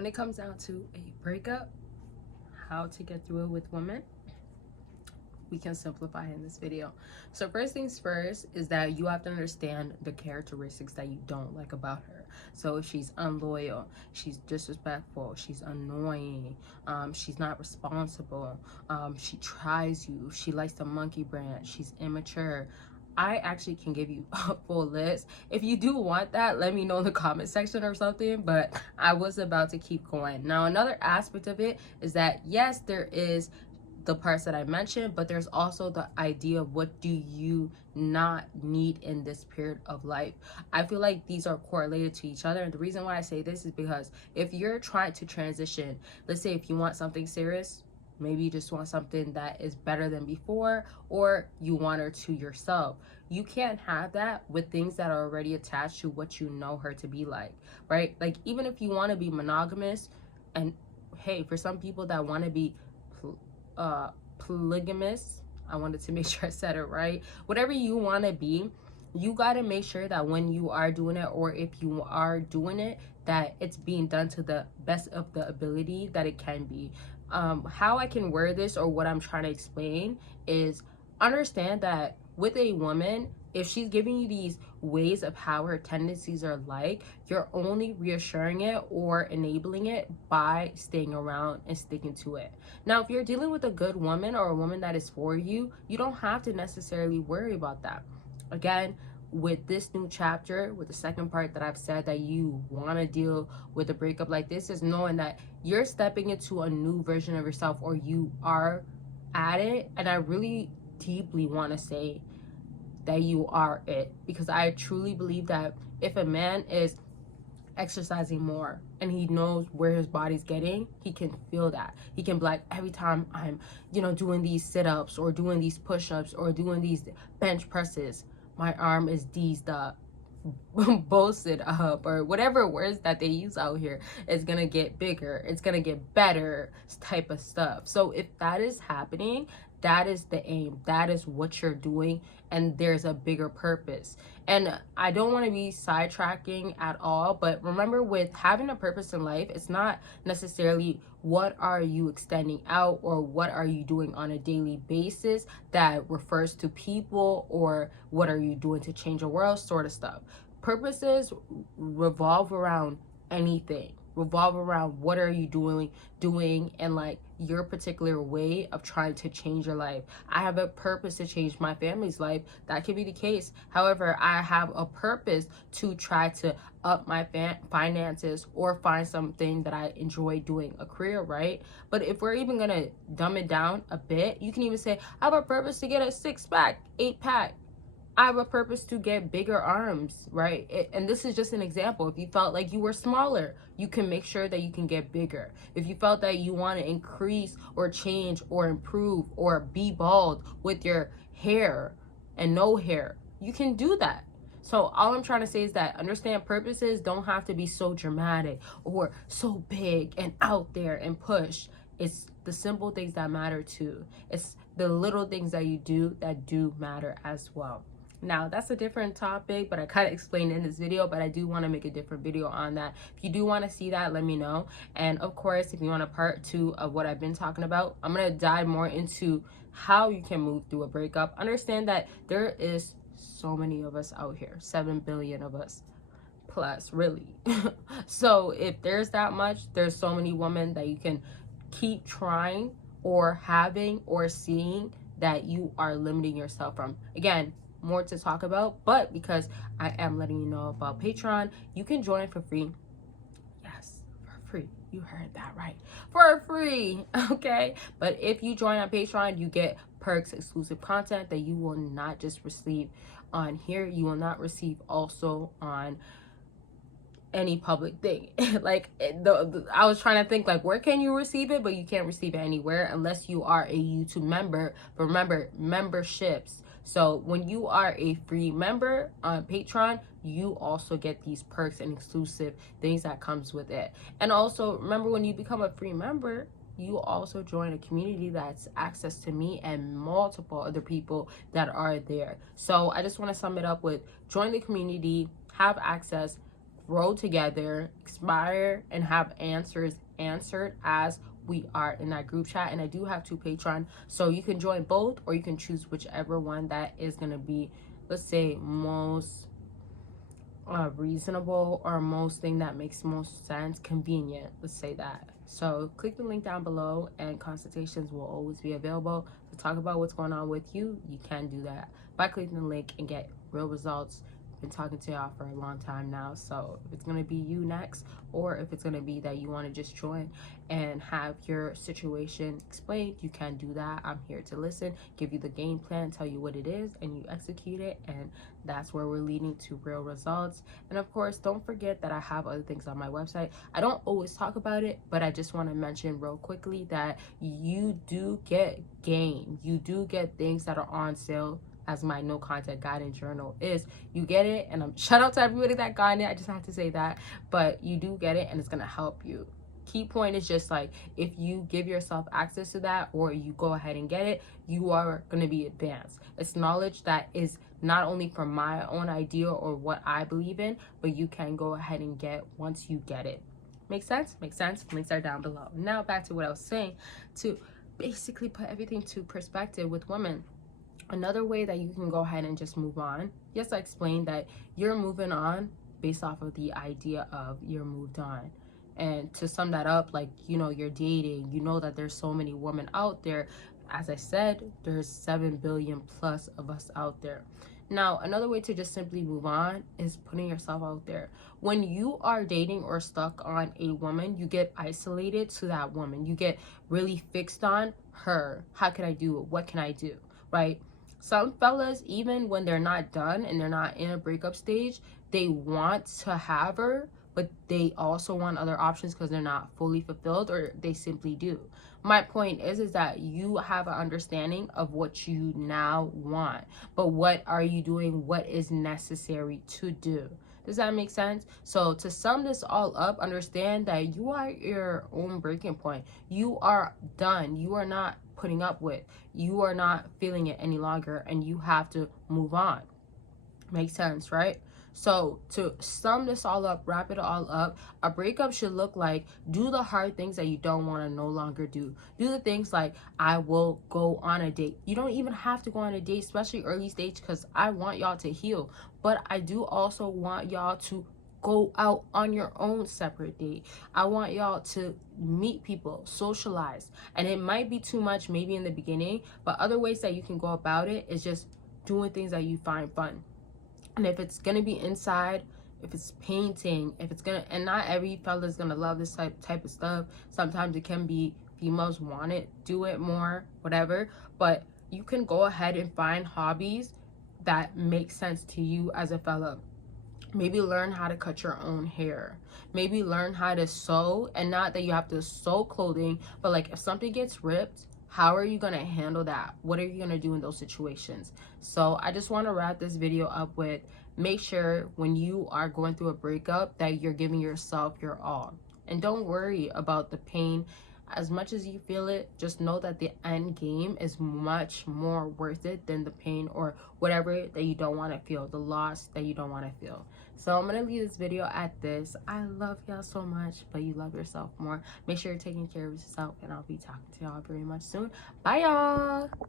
When it comes down to a breakup, how to get through it with women, we can simplify in this video. So first things first is that you have to understand the characteristics that you don't like about her. So if she's unloyal, she's disrespectful, she's annoying, she's not responsible, she tries you, she likes the monkey branch, she's immature, I actually can give you a full list. If you do want that, let me know in the comment section or something, but I was about to keep going. Now, another aspect of it is that, yes, there is the parts that I mentioned, but there's also the idea of what do you not need in this period of life. I feel like these are correlated to each other, and the reason why I say this is because if you're trying to transition, let's say if you want something serious, maybe you just want something that is better than before, or you want her to yourself. You can't have that with things that are already attached to what you know her to be like, right? Like, even if you want to be monogamous, and hey, for some people that want to be polygamous, I wanted to make sure I said it right. Whatever you want to be, you got to make sure that when you are doing it, or if you are doing it, that it's being done to the best of the ability that it can be. How I can word this, or what I'm trying to explain, is understand that with a woman, if she's giving you these ways of how her tendencies are like, you're only reassuring it or enabling it by staying around and sticking to it. Now, if you're dealing with a good woman or a woman that is for you, you don't have to necessarily worry about that. Again, with this new chapter, with the second part that I've said, that you want to deal with a breakup like this, is knowing that you're stepping into a new version of yourself, or you are at it. And I really deeply want to say that you are it, because I truly believe that if a man is exercising more and he knows where his body's getting, he can feel that. He can be like, every time I'm doing these sit-ups or doing these push-ups or doing these bench presses, my arm is deezed up, boasted up, or whatever words that they use out here. It's gonna get bigger, it's gonna get better, type of stuff. So if that is happening, that is the aim, that is what you're doing, and there's a bigger purpose. And I don't want to be sidetracking at all, but remember, with having a purpose in life, it's not necessarily what are you extending out or what are you doing on a daily basis that refers to people, or what are you doing to change the world, sort of stuff. Purposes revolve around anything, revolve around what are you doing and like your particular way of trying to change your life. I have a purpose to change my family's life. That could be the case. However, I have a purpose to try to up my finances or find something that I enjoy doing, a career, right? But if we're even gonna dumb it down a bit, you can even say, I have a purpose to get a 6-pack, 8-pack. I have a purpose to get bigger arms, right? And this is just an example. If you felt like you were smaller, you can make sure that you can get bigger. If you felt that you want to increase or change or improve or be bald with your hair and no hair, you can do that. So all I'm trying to say is that understand purposes don't have to be so dramatic or so big and out there and push. It's the simple things that matter too. It's the little things that you do that do matter as well. Now, that's a different topic, but I kind of explained in this video, but I do want to make a different video on that. If you do want to see that, let me know. And of course, if you want a part 2 of what I've been talking about, I'm going to dive more into how you can move through a breakup. Understand that there is so many of us out here, 7 billion of us plus, really. So if there's that much, there's so many women that you can keep trying or having or seeing that you are limiting yourself from. Again, more to talk about, but because I am letting you know about Patreon, you can join for free. Yes, for free. You heard that right, for free. Okay, but if you join on Patreon, you get perks, exclusive content that you will not just receive on here, you will not receive also on any public thing. Like I was trying to think like, where can you receive it? But you can't receive it anywhere unless you are a YouTube member. But remember, memberships. So when you are a free member on Patreon, you also get these perks and exclusive things that comes with it. And also remember, when you become a free member, you also join a community that's access to me and multiple other people that are there. So I just want to sum it up with: join the community, have access, grow together, inspire, and have answers answered as we are in that group chat. And I do have 2 Patreon, so you can join both, or you can choose whichever one that is going to be, let's say, most reasonable, or most thing that makes most sense, convenient, let's say that. So click the link down below, and consultations will always be available to talk about what's going on with you. You can do that by clicking the link and get real results. Been talking to y'all for a long time now, so if it's going to be you next, or if it's going to be that you want to just join and have your situation explained, you can do that. I'm here to listen, give you the game plan, tell you what it is, and you execute it, and that's where we're leading to real results. And of course, don't forget that I have other things on my website. I don't always talk about it, but I just want to mention real quickly that you do get game, you do get things that are on sale, as my no content guidance journal is. You get it, and I'm shout out to everybody that got it. I just have to say that, but you do get it, and it's gonna help you. Key point is just like, if you give yourself access to that, or you go ahead and get it, you are going to be advanced. It's knowledge that is not only from my own idea or what I believe in, but you can go ahead and get once you get it. Make sense? Make sense? Links are down below. Now back to what I was saying, to basically put everything to perspective with women. Another way that you can go ahead and just move on. Yes, I explained that you're moving on based off of the idea of you're moved on. And to sum that up, like, you know, you're dating, you know that there's so many women out there. As I said, there's 7 billion plus of us out there. Now, another way to just simply move on is putting yourself out there. When you are dating or stuck on a woman, you get isolated to that woman. You get really fixed on her. How can I do it? What can I do? Right? Some fellas, even when they're not done and they're not in a breakup stage, they want to have her, but they also want other options because they're not fully fulfilled, or they simply do. My point is that you have an understanding of what you now want, but what are you doing? What is necessary to do? Does that make sense? So to sum this all up, understand that you are your own breaking point. You are done. You are not putting up with. You are not feeling it any longer, and you have to move on. Makes sense, right? So to sum this all up, wrap it all up, a breakup should look like: do the hard things that you don't want to no longer do. Do the things like, I will go on a date. You don't even have to go on a date, especially early stage, because I want y'all to heal. But I do also want y'all to go out on your own separate date. I want y'all to meet people, socialize. And it might be too much maybe in the beginning, but other ways that you can go about it is just doing things that you find fun. And if it's gonna be inside, if it's painting, if it's gonna, and not every fella is gonna love this type of stuff. Sometimes it can be females want it, do it more, whatever. But you can go ahead and find hobbies that make sense to you as a fella. Maybe learn how to cut your own hair. Maybe learn how to sew, and not that you have to sew clothing, but like if something gets ripped, how are you going to handle that? What are you going to do in those situations? So I just want to wrap this video up with, make sure when you are going through a breakup that you're giving yourself your all. And don't worry about the pain. As much as you feel it, just know that the end game is much more worth it than the pain or whatever that you don't want to feel, the loss that you don't want to feel. So I'm going to leave this video at this. I love y'all so much, but you love yourself more. Make sure you're taking care of yourself, and I'll be talking to y'all very much soon. Bye, y'all.